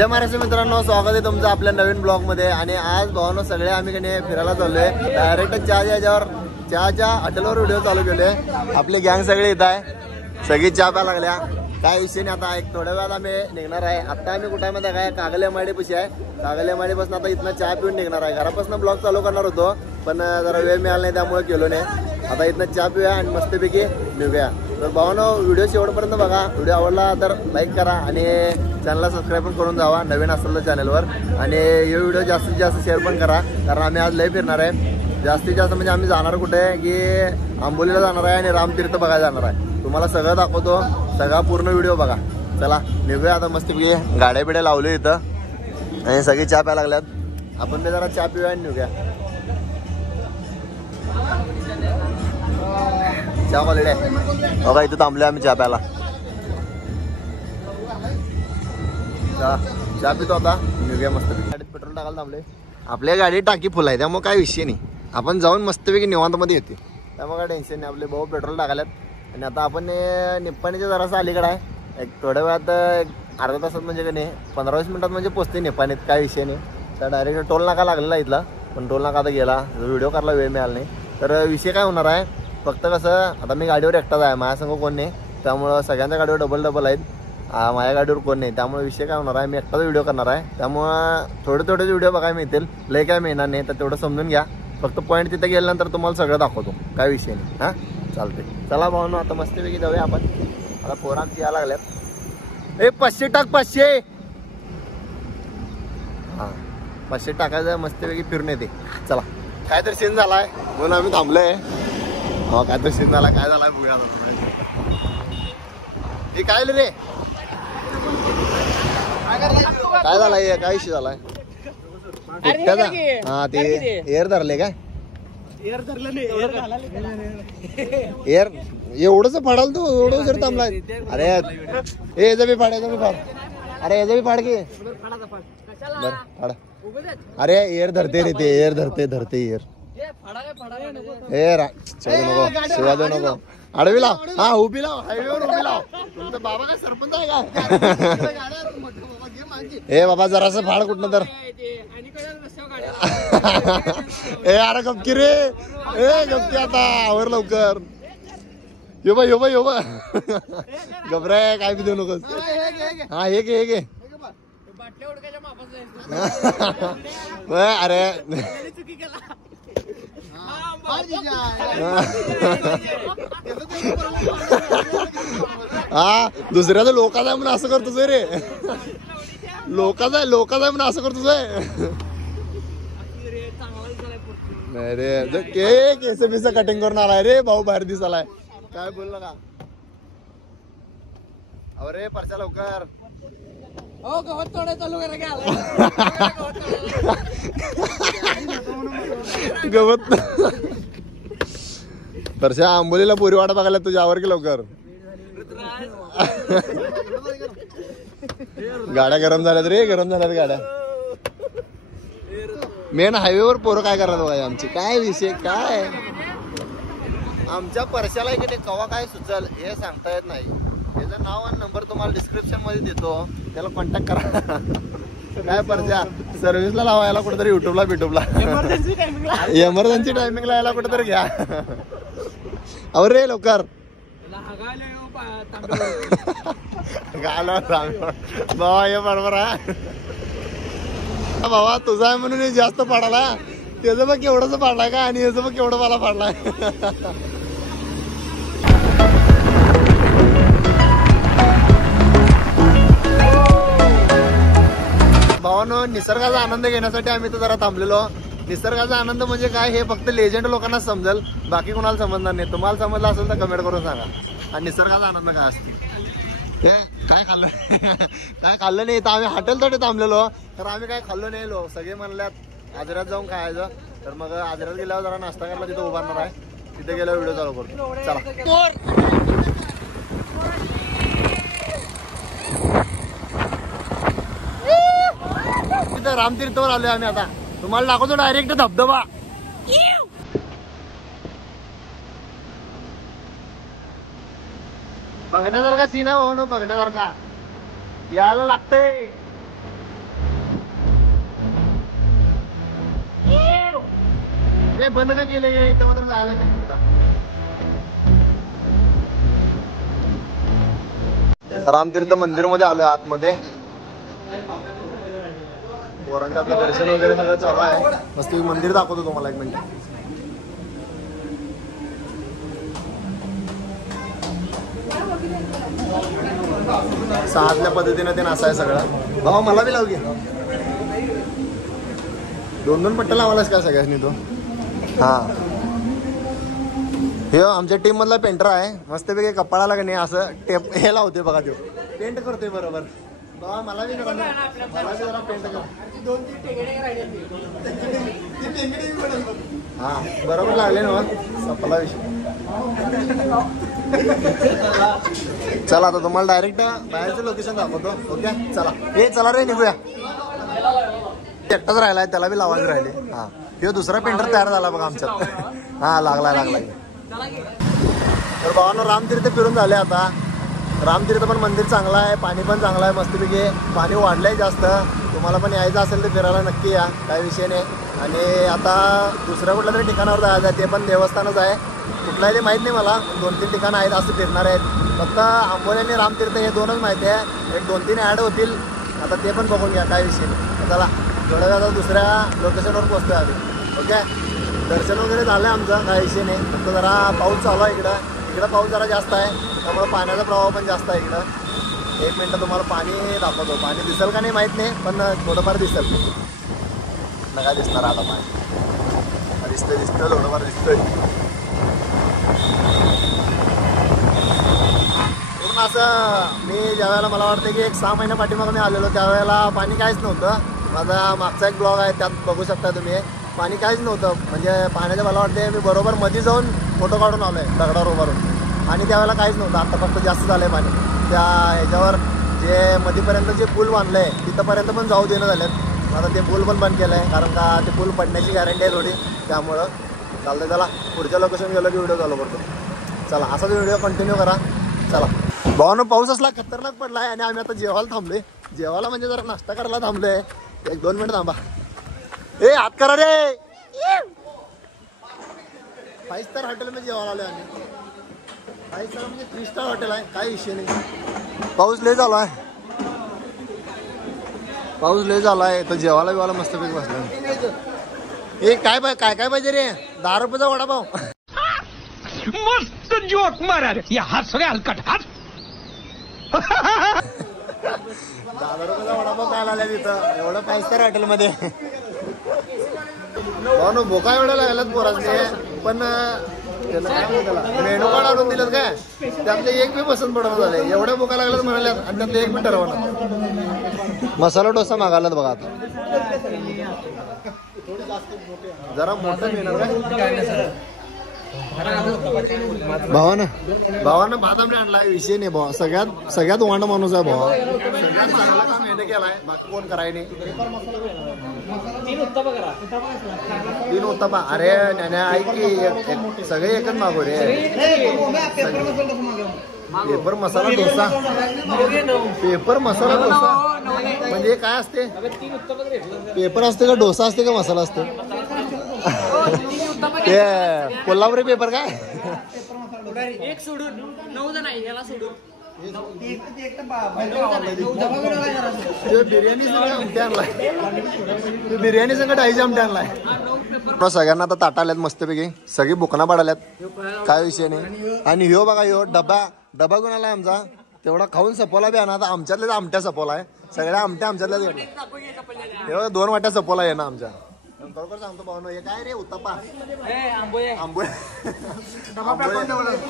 जय महाराष्ट्र मित्रांनो, स्वागत आहे तुमचं आपल्या नवीन ब्लॉग मध्ये। आणि आज भावांनो सगळे आम्ही कने फिरायला चाललोय। डायरेक्ट चहाच्या याच्यावर चहाच्या हॉटेलवर व्हिडिओ चालू केले। आपली गँग सगळी येत आहे, सगळी चहा प्यायला लागल्या। काय विषय नाही, आता एक थोड्या वेळात आम्ही निघणार आहे। आता आम्ही कुठे मध्ये काय कागलेमाडी पशी आहे, कागलेमाडीपासून आता इथनं चहा पिऊन निघणार आहे। घरापासून ब्लॉग चालू करणार होतो पण जरा वेळ मिळाला नाही त्यामुळे केलो नाही। आता इथनं चहा पिऊया आणि मस्तपैकी निघूया। तर भावांनो व्हिडिओ शेवटपर्यंत बघा, व्हिडिओ आवडला तर लाईक करा आणि चॅनलला सबस्क्राईब पण करून जावा नवीन असेल तर चॅनलवर। आणि हे व्हिडिओ जास्तीत जास्त शेअर पण करा, कारण आम्ही आज लय फिरणार आहे। जास्तीत जास्त म्हणजे आम्ही जाणार कुठे की आंबोलीला जाणार आहे आणि रामतीर्थ बघायला जाणार आहे। तुम्हाला सगळं दाखवतो, सगळा पूर्ण व्हिडिओ बघा। चला निघूया आता मस्तपैकी। गाड्या बिड्या लावले इथं आणि सगळी चहा प्यायला लागल्यात, आपण ते जरा चहा पिऊया आणि निघूया। चहा क्वालिटी आहे बघा, इथं थांबले आम्ही चहा प्यायला। चहा पितो आता, निघूया मस्तपैकी। गाडीत पेट्रोल टाकायला थांबले, आपल्या गाडी टाकी फुल आहे त्यामुळे काय विषय नाही, आपण जाऊन मस्तपैकी निवांत मध्ये येते त्यामुळे काय टेन्शन नाही। आपले भाऊ पेट्रोल टाकाल्यात आणि आता आपण निप्पाणीच्या जरासं अलीकडे आहे। एक थोड्या वेळात एक अर्धा तासात म्हणजे का नाही 15-20 मिनिटात म्हणजे पोचते निप्पाणीत, काय विषय नाही। तर डायरेक्ट टोल नाका लागलेला इथला, पण टोल नाका आता गेला, व्हिडिओ करायला वेळ मिळाला नाही। तर विषय काय होणार आहे, फक्त कसं आता मी गाडीवर एकटाच आहे, माझ्यासंग कोण नाही, त्यामुळं सगळ्यांच्या गाडीवर डबल आहेत, माझ्या गाडीवर कोण नाही। त्यामुळे विषय काय होणार आहे, मी एकटाच व्हिडिओ करणार आहे, त्यामुळं थोडेच व्हिडिओ बघायला मिळतील, लय काय मिळणार नाही। तर तेवढं समजून घ्या, फक्त पॉईंट तिथे गेल्यानंतर तुम्हाला सगळं दाखवतो, काय विषय नाही। हां चालते, चला भावांनो आता मस्तपैकी जाऊया आपण। आता पोरं आमची यायला लागल्यात। 500 टाक, 500। हां 500 टाकायचं, मस्तपैकी फिरून येते। चला काहीतरी सीन झालाय म्हणून आम्ही थांबलोय। हो काहीतरी सीन झाला, काय झालाय बघूया। हे काय रे, काय झालाय, काय इश्यू झालाय? हा ते एअर धरले काय? एअर धरलं नाही, एअर एवढंच फाडाल तू, एवढं जर थांबलाय? अरे हे जबी फाड, जबी फाड, अरे हे जबी फाड की बर फाड। अरे एअर धरते रे, ते एअर धरते एअर। ए नको शिवा देऊ नको, आडवी लाव, हा उभी लाव, हायवेवर उभी लाव। तुमचा बाबा काय सरपंच आहे का? ए बाबा जरासं फाड कुठनं तर। ए अरे गपकी रे, ए गपकी, आता आवर लवकर। यो बा घबराय, काय बी देऊ नकोस। हा हे घे अरे हा दुसऱ्याचा लोकाचा आहे म्हणून असं करतोस रे, लोकाचा आहे म्हणून असं करतोस। नाही रे, केस बिस कटिंग करून आलाय रे भाऊ, बाहेर दिसालाय, काय बोल नका। अरे परच्या लवकर गवत परच्या आंबोलीला पोरी वाटा बघायला तुझ्यावर की लवकर। गाड्या गरम झाल्यात रे, गाड्या। मेन हायवेवर पोरं काय करतात बघा आमची, काय विषय काय? आमच्या परशाला की कवा काय सुचल हे सांगता येत नाही। त्याचं नाव आणि नंबर तुम्हाला डिस्क्रिप्शन मध्ये देतो, त्याला कॉन्टॅक्ट करा। काय परशा सर्व्हिसला लावायला कुठेतरी युट्यूबला बिट्यूबला, एमर्जन्सी टायमिंगला यायला कुठेतरी घ्या। अरे लवकर बाबा हे बरोबर आहे बाबा, तुझा आहे म्हणून जास्त पाडाला, त्याचं बघ केवढंच पाडलाय का, आणि याचं बघ केवढं मला पाडलाय। भावांनो निसर्गाचा आनंद घेण्यासाठी आम्ही तर जरा थांबलेलो। निसर्गाचा आनंद म्हणजे काय हे फक्त लेजंड लोकांना समजेल, बाकी कोणाला समजणार नाही। तुम्हाला समजलं असेल तर कमेंट करून सांगा, आणि निसर्गाचा आनंद काय असते ते। काय खाल्लं काय खाल्लं नाही, तर आम्ही हॉटेलसाठी थांबलेलो, तर आम्ही काय खाल्लो नाही। सगळे म्हणल्यात आजऱ्यात जाऊन खायचं, तर मग आजऱ्यात गेल्यावर जरा नाश्ता करायला तिथं उभारणार आहे, तिथे गेल्यावर व्हिडिओ चालू करतो। चला तिथं रामतीर्थवर आलोय आम्ही आता, तुम्हाला दाखवतो डायरेक्ट धबधबा। बघण्यासारखा सीन आहे, बघण्यासारखा, यायला लागतंय। बंद का केलं इथं मात्र जायला रामतीर्थ मंदिर मध्ये आलोय आतमध्ये. पोरांचं आपलं दर्शन वगैरे सगळं चालू आहे. मस्त मंदिर दाखवतो तुम्हाला एक मिनिट. साधल्या पद्धतीने ते नाचाय सगळं. भाऊ मला बी लाव घे. 2-2 पट्ट्या लावालास का सगळ्यांनी तो. हा हे आमच्या टीम मधला पेंटर आहे. मस्तपैकी कपाळाला का नाही असं टेप हे लावतोय बघा. तो पेंट करतोय बरोबर. बाबा मला बी जरा पेंट कर. हा बरोबर लागले ना सपला विषय. चला आता तुम्हाला डायरेक्ट बाहेरचं लोकेशन दाखवतो. ओके चला. हे चला रे निघूया. एकटाच राहिलाय त्याला बी लावायला राहिले. हा हे दुसरा पेंटर तयार झाला बघा आमच्यात. हा लागलाय. तर भावानं रामतीर्थ फिरून झाले आता. रामतीर्थ पण मंदिर चांगलं आहे. पाणी पण चांगलं आहे मस्तपैकी. पाणी वाढलंय जास्त. तुम्हाला पण यायचं असेल तर फिरायला नक्की या. काही विषय नाही. आणि आता दुसऱ्या कुठल्या तरी ठिकाणावर जायचं आहे. ते पण देवस्थानच आहे. कुठलं आहे ते माहीत नाही मला. 2-3 ठिकाणं आहेत असं फिरणार आहेत. फक्त आंबोली आणि रामतीर्थ हे 2च माहिती आहे. एक 2-3 ॲड होतील. आता ते पण बघून घ्या. काही विषय नाही. चला थोड्या वेळा दुसऱ्या लोकेशनवर पोहोचतोय आम्ही. ओके दर्शन वगैरे झालं आहे आमचं. काही विषय नाही. फक्त जरा पाऊस चालू आहे इकडं पाऊस जरा जास्त आहे. त्यामुळे पाण्याचा प्रवाह पण जास्त आहे इकडं. 1 मिनटं तुम्हाला पाणी दाखवतो. पाणी दिसेल का नाही माहीत नाही पण थोडंफार दिसेल. नका दिसणार आता पाणी. दिसतंय थोडंफार दिसतंय. पूर्ण असं मी ज्यावेळेला मला वाटतं की एक 6 महिन्या पाठीमागं मी आलेलो त्यावेळेला पाणी काहीच नव्हतं. माझा मागचा एक ब्लॉग आहे त्यात बघू शकता तुम्ही. पाणी काहीच नव्हतं. म्हणजे पाण्याच्या मला वाटते मी बरोबर मध्ये जाऊन फोटो काढून आलो आहे दगडावर उभारून. आणि त्यावेळेला काहीच नव्हतं. आता फक्त जास्त झालं आहे पाणी. त्या ह्याच्यावर जे मध्यपर्यंत जे पूल बांधलं आहे तिथंपर्यंत पण जाऊ देणं झालेत. आता ते पूल पण बंद केलं आहे कारण का ते पूल पडण्याची गॅरंटी आहे थोडी. त्यामुळं चालतं. चला पुढच्या लोकेशन गेलं की व्हिडिओ चालू करतो. चला असाच व्हिडिओ कंटिन्यू करा. चला भावानं पाऊस असला खतरनाक पडला आहे. आणि आम्ही आता जेवायला थांबलोय. जेवायला म्हणजे जरा नाश्ता करायला थांबलोय. 1-2 मिनिट थांबा. ए हात करा रे. 5 स्टार हॉटेलमध्ये जेवायला आलोय आम्ही. 5 स्टार म्हणजे 3 स्टार हॉटेल आहे. काही विषय नाही. पाऊस लय झाला आहे. तर जेवायला बिवायला मस्तपैकी बसला. ए काय पाहिजे रे. 10 रुपयाचा वडापाव. मस्त जोक मारा रे. या हात सगळे हलकट हात. 10 रुपयाचा वडापाव खायला आलाय तिथं एवढं 5 स्टार हॉटेलमध्ये. भाऊ भोका एवढ्या लागल्यात पोरांचे. पण मेनू कार्ड आणून दिलं काय त्यातले एक बी पसंत पडत झाले. एवढ्या भोका लागल्यात म्हणाल्यात आणि त्यातले एक बी ठरवणार. मसाला डोसा मागायलात बघा आता. जरा मोठं मिळणार काय भावानं भात आमने आणलाय. विषय नाही भावा. सगळ्यात वांड माणूस आहे भावा. सगळ्यात चांगला काम मेहनत केलाय. बाकी कोण कराय नाही. 3 उत्तपा. अरे नाण्या ऐक की सगळे एकच मागो रे. पेपर मसाला डोसा. पेपर मसाला डोसा म्हणजे काय असते. पेपर असते का डोसा असते का मसाला असते. ते कोल्हापुरी पेपर काय. एक सोडून 9 जण आहे. याला सोडून बिर्याणी संकट आईच्या आमटी आणलाय. सगळ्यांना आता ताटा आल्यात मस्तपैकी. सगळी बुकना पाडाल्यात. काय विषय नाही. आणि ह्यो बघा ह्यो डबा घेऊन आलाय आमचा. तेवढा खाऊन सपोला बी आणा. आता आमच्यातल्याच आमट्या सपोला आहे. सगळ्या आमट्या आमच्यातल्याच. तेवढा 2 वाट्या सपोला आहे ना आमच्या. बरोबर सांगतो भाऊ. हे काय रे उत्तप्पा.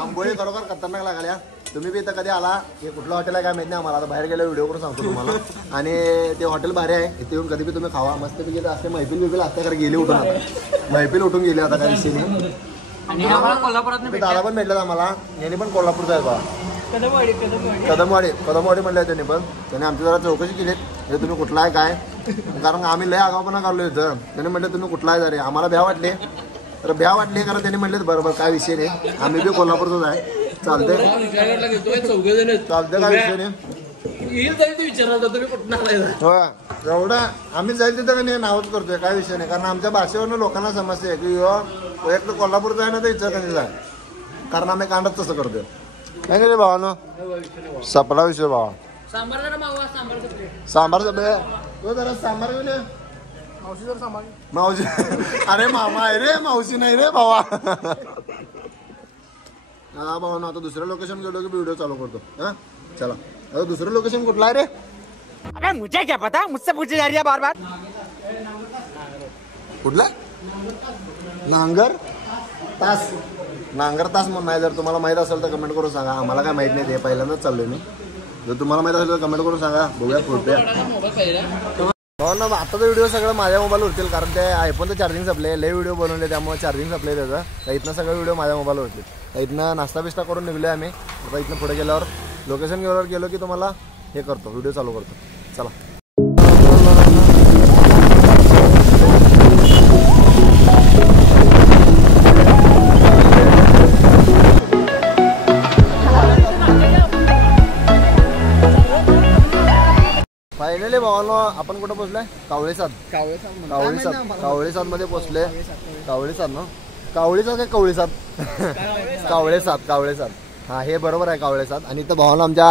आंबोळी खरोखर खतरनाक लागल्या. तुम्ही बी इथं कधी आला. हे कुठलं हॉटेल आहे काय माहिती नाही आम्हाला. आता बाहेर गेल्या व्हिडिओ करून सांगतो तुम्हाला. आणि ते हॉटेल भारी आहे. इथे येऊन कधी बी तुम्ही खावा. मस्त पैकी असते महफिल असते खरं. गेली उठून आता महफिल उठून गेली आता काही विषय नाही. दादा पण भेटलं आम्हाला. यांनी पण कोल्हापूरचा आहे बा. कदमवाडी म्हणलं त्यांनी पण. त्यांनी आमची जरा चौकशी केली. हे तुम्ही कुठला आहे काय. कारण आम्ही लय आगावपणा काढलो इथं. त्यांनी म्हटलं तुम्ही कुठला आहे जरे. आम्हाला भ्या वाटले तर भ्या वाटली कारण त्यांनी म्हटले बरोबर काय विषय नाही. आम्ही बी कोल्हापूरचाच आहे. चालतंय काय विषय नाही. होय एवढं आम्ही जाईल तिथं का नाही नावच करतोय. काय विषय नाही. कारण आमच्या भाषेवरनं लोकांना समजते की एक तर कोल्हापूरचा आहे ना तर इचलकरंजीचा आहे, कारण आम्ही कांडत तसं करतोय. काय रे भावानो, सपला विषय भावा. सांबार जरा मागवा, सांबारचं प्लेट. सांबार तो जरा सांबार घेऊन ये. मावशी अरे मामा आहे रे, मावशी नाही रे भावा. हा भावा, आता दुसऱ्या लोकेशन गेलो की व्हिडिओ चालू करतो. हा चला, आता दुसरं लोकेशन कुठलं आहे रे? अबे मुझे क्या पता, मुझसे पूछी जा रही है बार बार. कुठला? नांगर तास. नांगर तास म्हणून नाही. जर तुम्हाला माहित असेल तर कमेंट करून सांगा. आम्हाला काय माहित नाही, ते पहिल्यांदाच चाललोय मी. जर तुम्हाला माहित असेल तर कमेंट करून सांगा. बघूया पुढे. हो ना, आताचा व्हिडिओ सगळं माझ्या मोबाईल होतील, कारण ते आयफोनचं चार्जिंग संपले. लय व्हिडिओ बनवले त्यामुळे चार्जिंग संपले त्याचं. तर इथनं सगळं व्हिडिओ माझ्या मोबाईल होतील. तर इथनं नाश्ता बिस्टा करून निघलोय आम्ही. आता इथनं पुढे गेल्यावर लोकेशन गेलो की तुम्हाला हे करतो, व्हिडिओ चालू करतो. चला. फायनली भावानो आपण कुठं पोहोचलोय? कावळेसाद मध्ये पोहोचले. कावळेसाद ना, कावळेसाद काय कवळेसाद? कावळेसाद. हा हे बरोबर आहे, कावळेसाद. आणि इथं भावानो आमच्या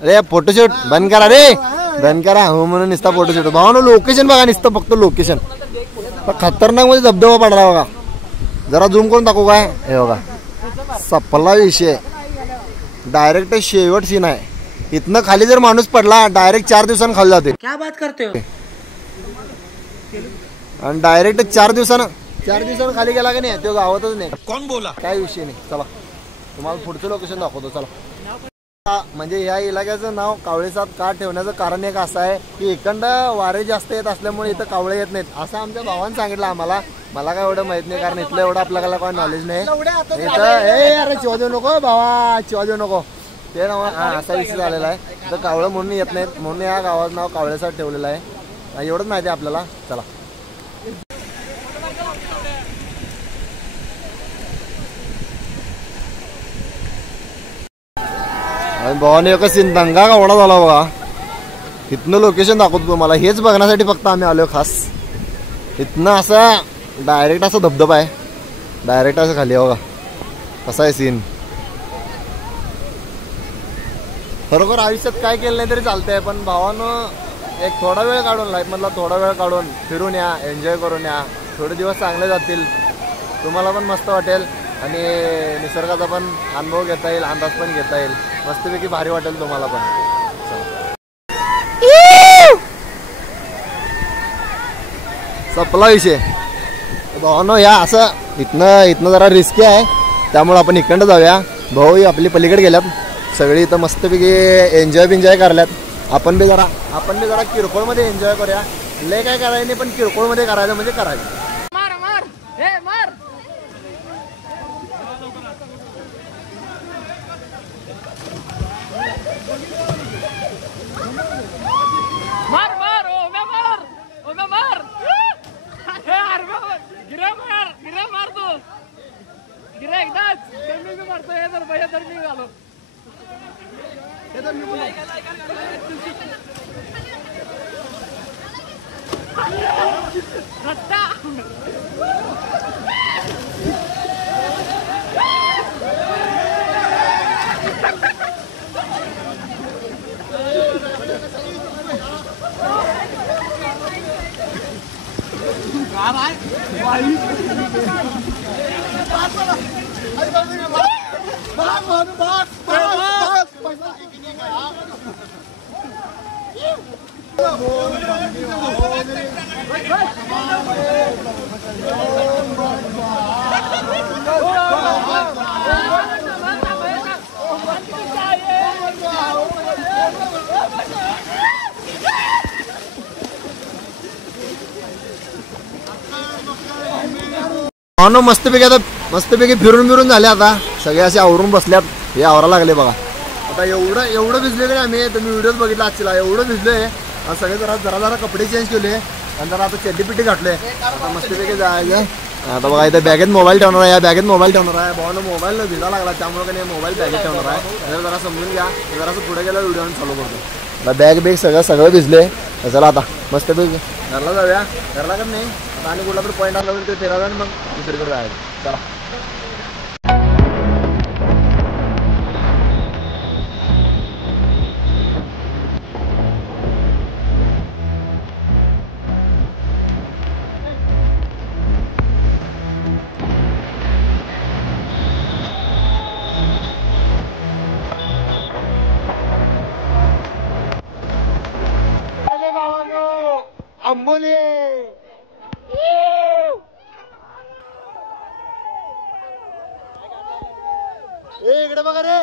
अरे फोटोशूट बंद करा रे, बंद करा. हो म्हणून नुसता फोटोशूट. भावानो लोकेशन बघा, नुसतं फक्त लोकेशन. खतरनाक मध्ये धबधबा पडला बघा. जरा झूम करून दाखवू काय? हे बघा, सपला विषय. डायरेक्ट शेवट सीन आहे. इथनं खाली जर माणूस पडला डायरेक्ट 4 दिवसांनी खाली जाते. क्या बात करते हो? आणि डायरेक्ट 4 दिवसांनी खाली गेला की नाही, तो गावातच नाही. कोण बोला? काय विषय नाही. चला तुम्हाला पुढचं लोकेशन दाखवतो. चला. म्हणजे या इलाक्याचं नाव कावळेसाद का ठेवण्याचं कारण एक असं आहे की इकडं वारे जास्त येत असल्यामुळे इथं कावळे येत नाहीत, असं आमच्या भावानं सांगितलं आम्हाला. मला काय एवढं माहित नाही, कारण इथलं एवढं आपल्याला काय नॉलेज नाही. इथं अरे चिवा देऊ नको भावा, चिवा देऊ नको. ते नाव असा विषय झालेला आहे. तर कावळं म्हणून येत नाहीत, म्हणून या गावाचं नाव कावळेसाद ठेवलेलं आहे. एवढंच माहिती आहे आपल्याला. चला. भावाने एक सीन दंगा कावडा झाला बघा. इथनं लोकेशन दाखवतो तुम्हाला. हेच बघण्यासाठी फक्त आम्ही आलोय खास. इथनं असं डायरेक्ट असं धबधबा आहे, डायरेक्ट असं खाली बघा. कसा आहे सीन. खरोखर आयुष्यात काय केलं नाही तरी चालतंय, पण भावानं एक थोडा वेळ काढून, लाईफ मधला थोडा वेळ काढून फिरून या, एन्जॉय करून या. थोडे दिवस चांगले जातील, तुम्हाला पण मस्त वाटेल आणि निसर्गाचा पण अनुभव घेता येईल, अंदाज पण घेता येईल. मस्तपैकी भारी वाटेल तुम्हाला पण. सपला विषय. भावानो या असं इथनं जरा रिस्की आहे, त्यामुळे आपण इकडं जाऊया. भाऊ आपली पलीकडे गेल्यात सगळी, इथं मस्तपैकी एन्जॉय करल्यात. आपण बी जरा किरकोळमध्ये एन्जॉय करूया. लय काय करायचं नाही, पण किरकोळमध्ये करायचं म्हणजे करायचं. मार मार हे मार. मार मार ओगा मार, ओगा मार. गिरा मार तू. गिरा एकदाच. मी मारतो हे तर भैया तर मी घालो. रट्टा. मस्तपैकी फिरून झाले. आता सगळे असे आवरून बसल्यात. हे आवरा लागले बघा. आता एवढं भिजले की आम्ही, तुम्ही व्हिडिओ बघितला आजला. एवढं भिजलोय. सगळे जरा कपडे चेंज केले आणि जरा आता चड्डी घातले. आता मस्तपैकी जायचं. आता बघा इथे बॅगेत मोबाईल ठेवणार आहे. या बॅगेत मोबाईल ठेवणार आहे. भावानं मोबाईल भिजा लागला, त्यामुळे काही मोबाईल बॅगेत ठेवणार आहे. जरा समजून घ्या. जरासं पुढे गेला व्हिडिओ चालू करतो. बॅग सगळं भिजले. चला आता मस्तपैकी घरला जाऊया. घरला का नाही, आणि कुठला तर पॉईंट आला ते फिरायला आणि मग दुसरीकडे जायचं. चला आंबोली इकडे बघा रे.